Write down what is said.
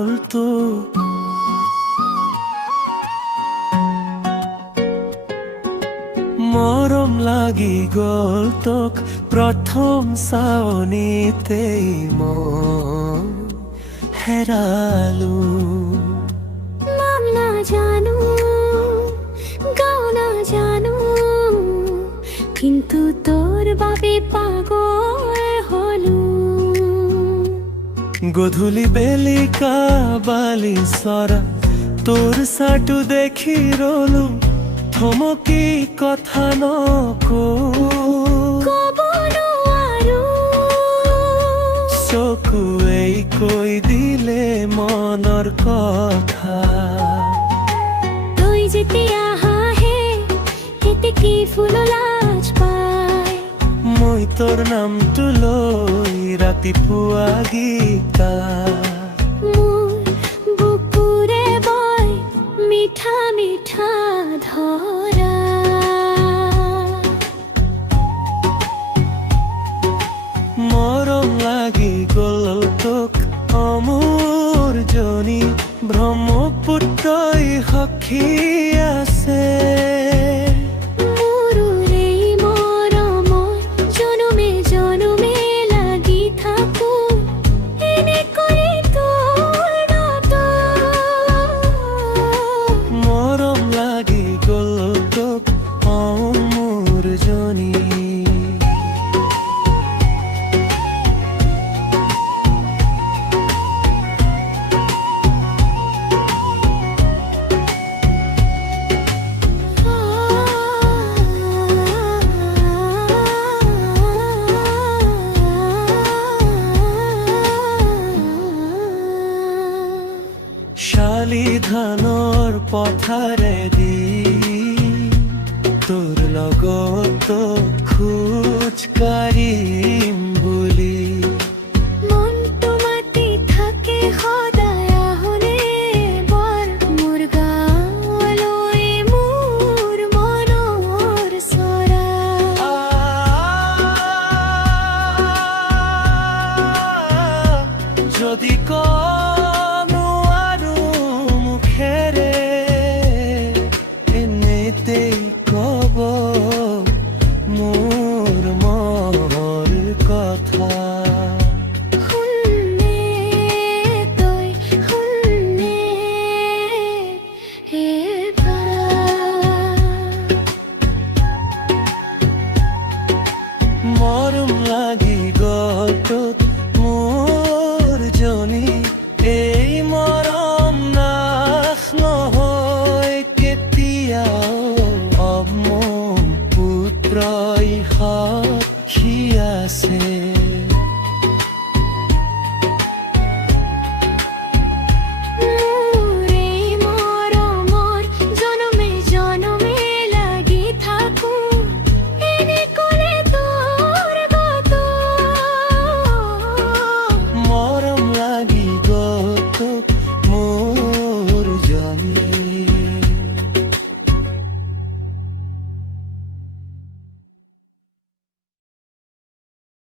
গ'ল তো মৰম লাগি গ'ল তোক প্ৰথম চাৱনিতেই মই হেৰালো নাম না জানো গাও না জানো কিন্তু তোর বাবে পাগল হলো গধূলি বেলিকা বালি চৰা তোৰ চাটো দেখি ৰলো থমকি কথা ক'ব নোৱাৰো চকুৱেই কৈ দিলে মনৰ কথা তই যেতিয়া হাঁহে কেতেকী ফুল লাজ পায় মই তোৰ নামটো লৈ ৰাতিপুৱা গীতা মোৰ বুকুৰে বয় মিঠা মিঠা ধৰা মৰম লাগি গ'ল তোক অমোৰ জনী ব্ৰহ্মপুত্ৰই সখী আছে মোৰো এই মৰমত জনমে জনমে লাগি থাকো এনেকৈ তোৰ লগত মৰম লাগি গ'ল তোক অমোৰ জনী শালি ধানৰ পথাৰেদি তোৰ লগত খোজ কাঢ়িম